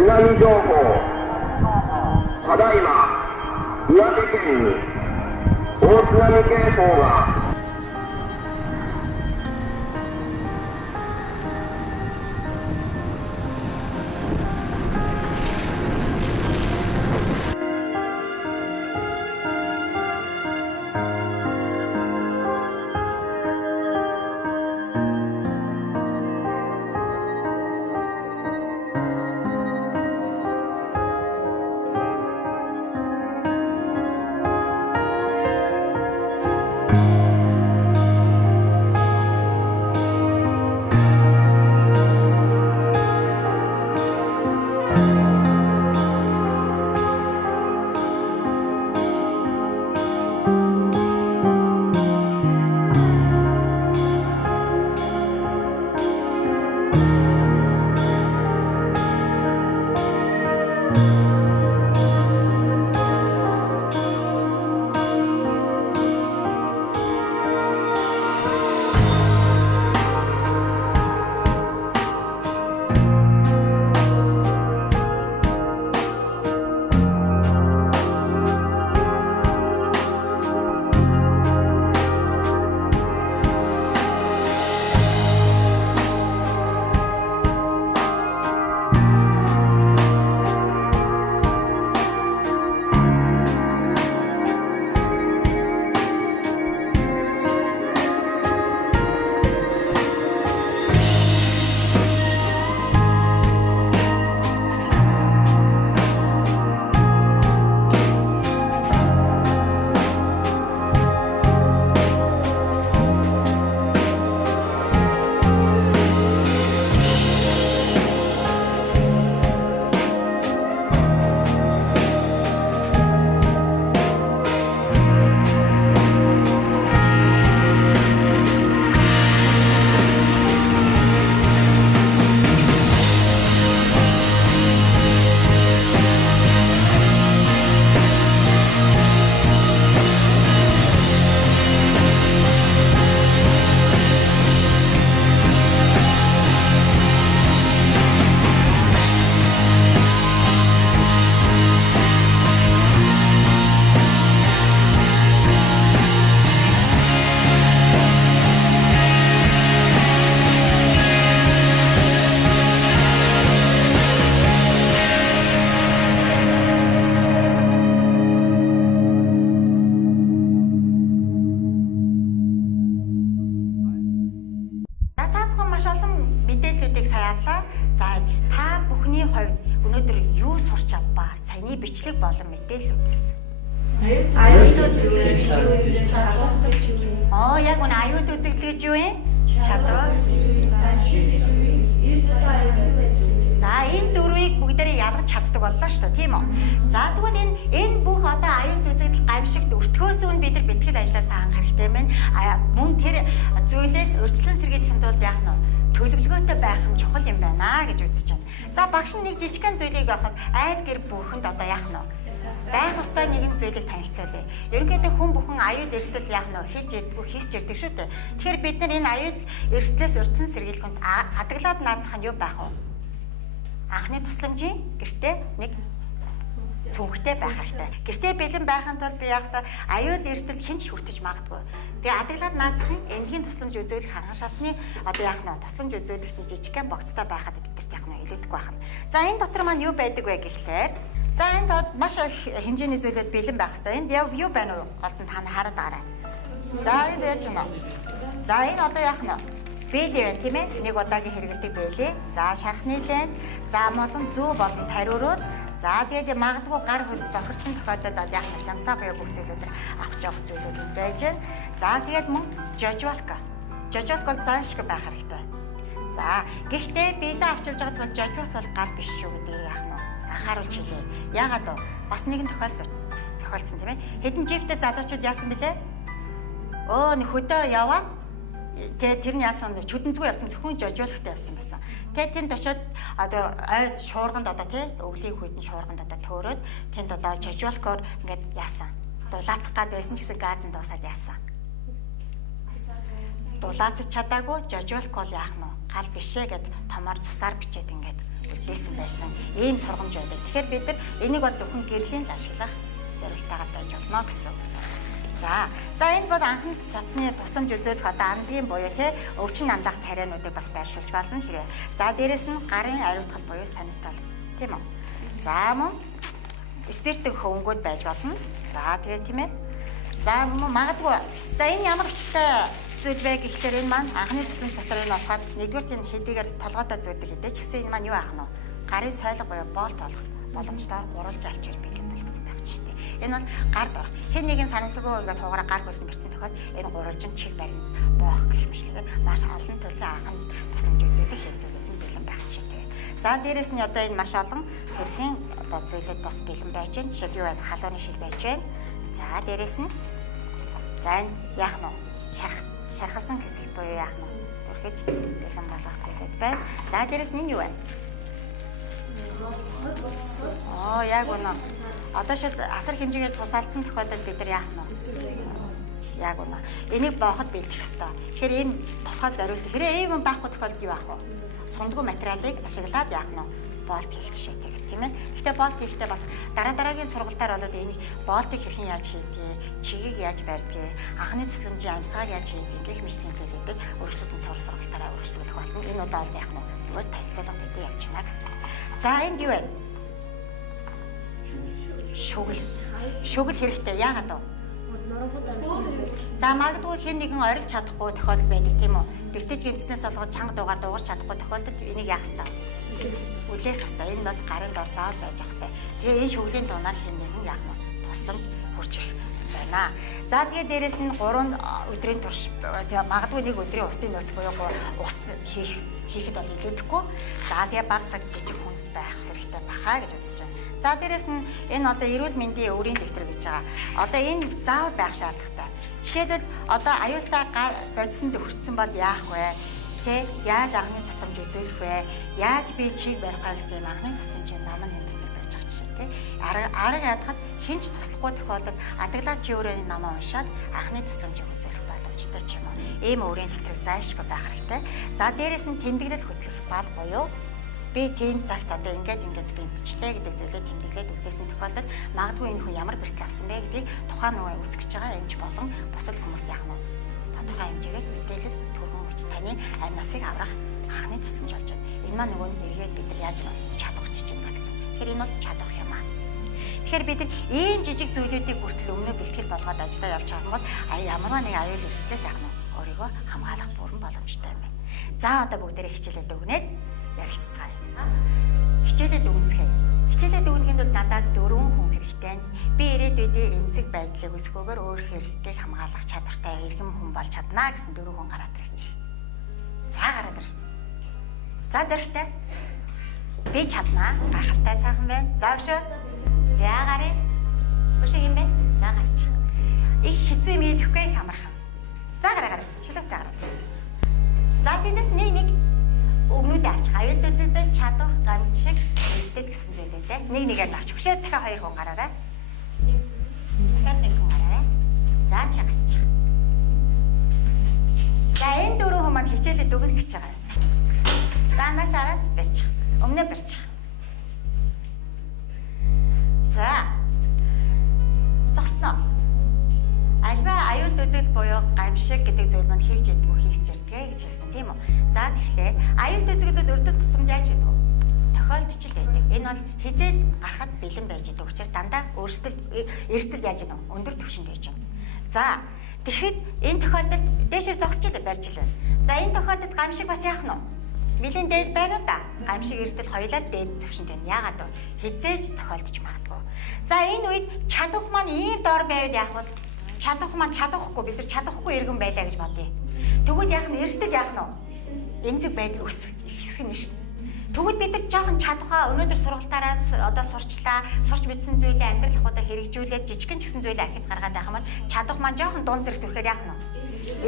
津波情報。ただいま岩手県に大津波警報がбичлэг болон мэдээллүүдээс. Яг үнэ аюут үзэгдэл гэж юу юм? Чадвар. За энэ дөрвийг бүгдээрээ ялгаж чаддаг боллоо шүү дээ, тийм үү? За тэгвэл энэ бүх одоо аюут үзэгдэл гамшигт өртгөөс өмнө бид нар бэлтгэл ажилласаа анх хэрэгтэй байна. Мөн тэр зүйлээс урьдчилан сэргийлэхэд тулд яах нь төлөвлөгөөтэй байх нь чухал юм байна гэж үзэж байна. За багш нэг жижигхэн зүйлийг авахад айл гэр бүхэнд одоо яах нь байх ёстой нэгэн зүйлийг танилцуулъя. Ерөнхийдөө хүн бүхэн аюул эрсдэл яах нь хэлж ядгүй хийсч ирдэг шүү дээ. Тэгэхээр бид нар энэ аюул эрсдлээс урьдчилан сэргийлэхэд адаглаад наацах нь юу байх вэ? Анхны тусламжийн гэртээ нэг цүнхтэй байх хэрэгтэй. Гэртээ бэлэн байхын тулд би яахсаа аюул эрсдэлд хинч хүртэж магадгүй. Тэгээ адаглаад наацахын эмнэлгийн тусламж үзүүлэх ханган шатны одоо яах нь тусламж үзүүлэхний жижигхэн богцтой байхад бидэрт яах нь илүүдэхгүй байх нь. За энэ дотор маань юу байдаг вэ гэхлээр за энд маш их хэмжээний зүйлүүд бэлэн байх хэрэгтэй. Энд юу байна уу? Голдон та нар хараад байгаарай. За энд яаж гэнэ? За энэ одоо яах нь? Бэлээ байна тийм ээ? Нэг удаагийн хэрэгэлдэг бэлээ. За шархны лент, за молон зүү болон тариурууд. За тэгээд магадгүй гар хөл бохирдсон тохиолдолд яах нь лямсаа буюу бүх зүйлүүд авч явах зүйлүүд энэ байж байна. За тэгээд мөн жожвалка. Жожвалк бол зан шиг байх хэрэгтэй. За гэхдээ бидээ авч явж байгаа тохиолдолд жожвалк бол гал биш шүү гэдэг яах нь анхааруулж хэлээ. Яагаад вэ? Бас нэгэн тохиолдсон тийм ээ? Хэдэн жиптэй залуучууд яасан бэлээ? Нэг хөдөө яваад тэгээд тэр нь яасан чүдэнцгүй явсан зөвхөн жожвалктай явсан байсан. Тэгээд тэнд очиод одоо ойд шуурганд одоо тий өвлийн хүйтэн шуурганд одоо төөрөөд тэнд одоо жожвалкоор ингээд яасан. Дулаацах гад байсан ч гэсэн газын дуусаад яасан. Дулаацч чадаагүй жожвалк бол яах нь гал бишээ гэд томоор цусаар бичээд ингээд үлдээсэн байсан ийм сургамж байдаг. Тэгэхээр бид нар энийг бол зөвхөн гэрлийн л ашиглах зорилтойгоо байж болно гэсэн. За энд бол анхны шатны тусламж үзүүлэх одоо амлагийн буюу те өвчин амлах тариануудыг бас байршуулж болно хэрэг. За дээрэс нь гарын ариутгал буюу санитал тийм үү. За мөн спиртэн хөвөнгүүд байж болно. За тэгээ тийм ээ. За магадгүй. За энэ ямар очтой зүйл вэ гэхлээр энэ маань анхны тусламж дотор энэ болоход нэгдүгээр энэ хэдийгээр толгойдоо зүйдэг хэдий ч гэсэн энэ маань юу аах нь вэ? Гарын сойлго буюу болт болох боломжтой гурвалж алчир бэлэн болох гэсэн байх ч тийм. Энэ бол гард орох. Хэн нэгэн санамсаргүй ингээд хугараа гар хөлн бэрсэн тохиол энэ гурвалжин чиг барин боох гэх мэтлэгээр маш олон төрлийн анхны тусламж үзүүлэх хэлцүүлүүд нь бэлэн байх ч тийм. За дээрэс нь одоо энэ маш олон төрлийн одоо зүйлүүд бас бэлэн байж байна. Жишээл юу байна? Халууны шил байж байна. За дээрэс нь за энэ яах нь шархалсан хэсэгт буюу яах нь дүрхэж бэлэн болгох зүйлүүд байна. За дээрэс нь энэ юу вэ? Яг үнэ. Одоо шил асар хэмжээгээр цус алдсан тохиолдолд бид нар яах нь яг үнэ. Энийг бооход бэлдэх ёстой. Тэгэхээр ийм тусгай зориулт хэрэг ийм байхгүй тохиолдолд юу аах вэ? Сундгүй материалыг ашиглаад яах нь болт хийх жишээтэйгэр тийм ээ. Гэхдээ болт хийхдээ бас дараагийн сургалтаар болоод энийг болтыг хэрхэн яаж хийдгийг, чигийг яаж барьдгийг, анхны тусламжийн амьсгалыг яаж хийдгийг гэх мэтлийн зүйлүүдийг өөрчлөлтөнд сургалтаараа өөрчлөх болно. Энэ удаад яах нь зүгээр танилцуулга өгдөг явж байна гэсэн. За энд юу вэ? Шүгэл хэрэгтэй. Яагаад вэ? За магадгүй хэн нэгэн орилж чадахгүй тохиолдол байдаг тийм үү? Бэртэж гэмтснээс болгоод чанга дуугаар дуугарч чадахгүй тохиолдолд энийг яах ёстой? Үлээх ёстой. Энэ бол гарын дор заавал байж ах ёстой. Тэгээ энэ шүглийн дуунаар хэн нэгэн яах нь тусламж хурж ирэх байна. За тэгээ дээрэс нь 3 өдрийн турш магадгүй нэг өдрийн усын нөөц буюу ус хийхэд бол илүүдэхгүй. За тэгээ баг саг жижиг хүнс байх хэрэгтэй бахаа гэж үзэж байна. За дээрэс нь энэ одоо эрүүл мэндийн өврийн дэвтэр гэж байгаа. Одоо энэ заавал байх шаардлагатай. Жишээлбэл одоо аюултай бодисонд өртсөн бол яах вэ? Тэ яаж анхны тусламж үзүүлэх вэ? Яаж би чиг барих вэ гэсэн анхны тусламжийн ном нь энэ дотор байж байгаа жишээ тэ. Арга ядахад хинч туслахгүй тохиолдолд адаглаа чи өөрөө намаа уншаад анхны тусламжийг үзүүлэх боломжтой ч юм уу. Ийм өврийн дэвтрийг зайлшгүй байх хэрэгтэй. За дээрэс нь тэмдэглэл хөтлөх бал буюу би тийм цагт одоо ингээд бэнтчлээ гэдэг зүйлээ тэмдэглээд үлдээсэн тохиолдолд магадгүй энэ хүн ямар бэртэл авсан бэ гэдгийг тухайн нөгөө үүсгэж байгаа эмч болон бусад хүмүүс яах нь тодорхой хэмжээгээр мэдээлэл түргэн өгч таны амь насыг аврах анхны тусламж олж байна. Энэ маань нөгөө эргээд бид нар яаж чадахчиж байна гэсэн. Тэгэхээр энэ бол чадах юм аа. Тэгэхээр бид нар ийм жижиг зүйлүүдийг хүртэл өмнө бэлтгэл болгоод ажиллаа явж байгаа юм бол ямарваа нэг аюул эрсдлээс яах нь өөрийгөө хамгаалах бүрэн боломжтой юм байна. За одоо бүгдээрээ хичээлээд өгнээд ярилцгаая. Хичээлээд өгнцгээе. Хичээлээд өгнөхийн тулд надад 4 хүн хэрэгтэй. Би ирээдүйдээ эмзэг байдлыг өсгөөгөр өөрийнхөө эрсдлийг хамгаалах чадвартай иргэн хүн болж чаднаа гэсэн 4 хүн гараад ирж. За гараад ир. За зэрэгтэй. Би чаднаа. Гайхалтай сайхан байна. За өшөө. За гарыг. Өшөө юм бэ? За гарчих. Их хэцүү юм хэлэхгүй их амархан. За гараа. Чөлөөтэй гараад. За тэндээс нэг өгнүүдээ авчих. Аюулт үзэгдэл, чадах, гамшиг, эрсдэл гэсэн зүйлүүдээ нэг нэгээр нь авчих. Бишээ дахиад 2 хүн гараарай. Дахиад 1 хүн гараарай. За чи гарчих. За энэ 4 хүн маань хичээлээ дүгнэх гэж байгаа. За нааш хараад барьчих. Өмнө барьчих. За. Зогсноо. Альва аюулт үзэгдэл буюу гамшиг гэдэг зүйл маань хэлж ядгүй хийсч ирдэг гэж хэлсэн тийм үү. За тэгэхээр аюулт үзэгдлүүд өрдөд тутамд яаж яддаг вэ? Тохиолдчихл байдаг. Энэ бол хизээд гарахад бэлэн байж идэг учраас дандаа эрсдэл яаж гэнэ өндөр түвшинд байж байна. За тэгэхэд энэ тохиолдолд дээшээ зогсож илээ барьж илээ. За энэ тохиолдолд гамшиг бас яах нь вэ? Билийн дээд байна уу да? Гамшиг эрсдэл хоёулаа дээд түвшинд байна. Яагаад вэ? Хизээж тохиолдож магадгүй. За энэ үед чадах маань ийм доор байвал яах вэ? Чадах маань чадахгүй бид нар чадахгүй иргэн байлаа гэж бодъё. Тэгвэл яах нь эрсдэл яах нь вэ? Эмзэг байдал ихсэх нь шүү дээ. Тэгвэл бид нар жоохон чадхаа өнөөдөр сургалтаараа одоо сурчлаа, сурч мэдсэн зүйлээ амьдрал ахуйдаа хэрэгжүүлээд жижигэн ч гэсэн зүйлээ архиц гаргаад байх юм бол чадах маань жоохон дунд зэрэг төрөхээр яах нь вэ?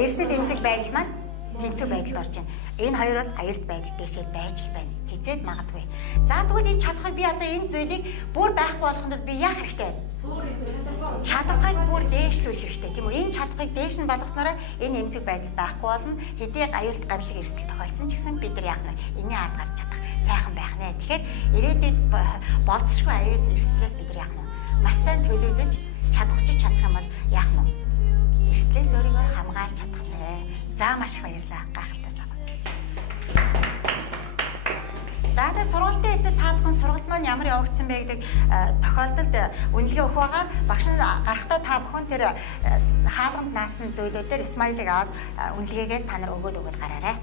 Эрсдэл эмзэг байдал маань тэнцүү байдалд орж байна. Энэ хоёр бол аюулт байдал дэшээ байж л байна. Хизээд магадгүй. За тэгвэл энэ чадхыг би одоо энэ зүйлийг бүр байхгүй болохын тулд би яах хэрэгтэй вэ? Чадварыг бүр дээшлүүлэх хэрэгтэй тийм үү? Энэ чадварыг дээш нь болгосноор энэ эмзэг байдал байхгүй болно. Хэдий аюулт гамшиг эрсдэл тохиолдсон ч гэсэн бид нар яах нь энэний ард гарч чадах. сайхан байх нэ. Тэгэхээр ирээдүйд болцсохгүй аюул эрсдлээс бид нар яах нь маш сайн төлөвлөж чадах юм бол яах нь эрсдлээс өөрийгөө хамгаалж чадах нэ. За маш их баярлалаа. Гайхалтай сайн. За тэгээ сургалтын эцэд та бүхэн сургалт маань ямар явагдсан бэ гэдэг тохиолдолд үнэлгээ өгөх байгаа. Багш нь гарахдаа та бүхэн тэр хаалганд наасан зүйлүүдээр смайлыг аваад үнэлгээгээ та нар өгөөд гараарай.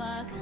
walk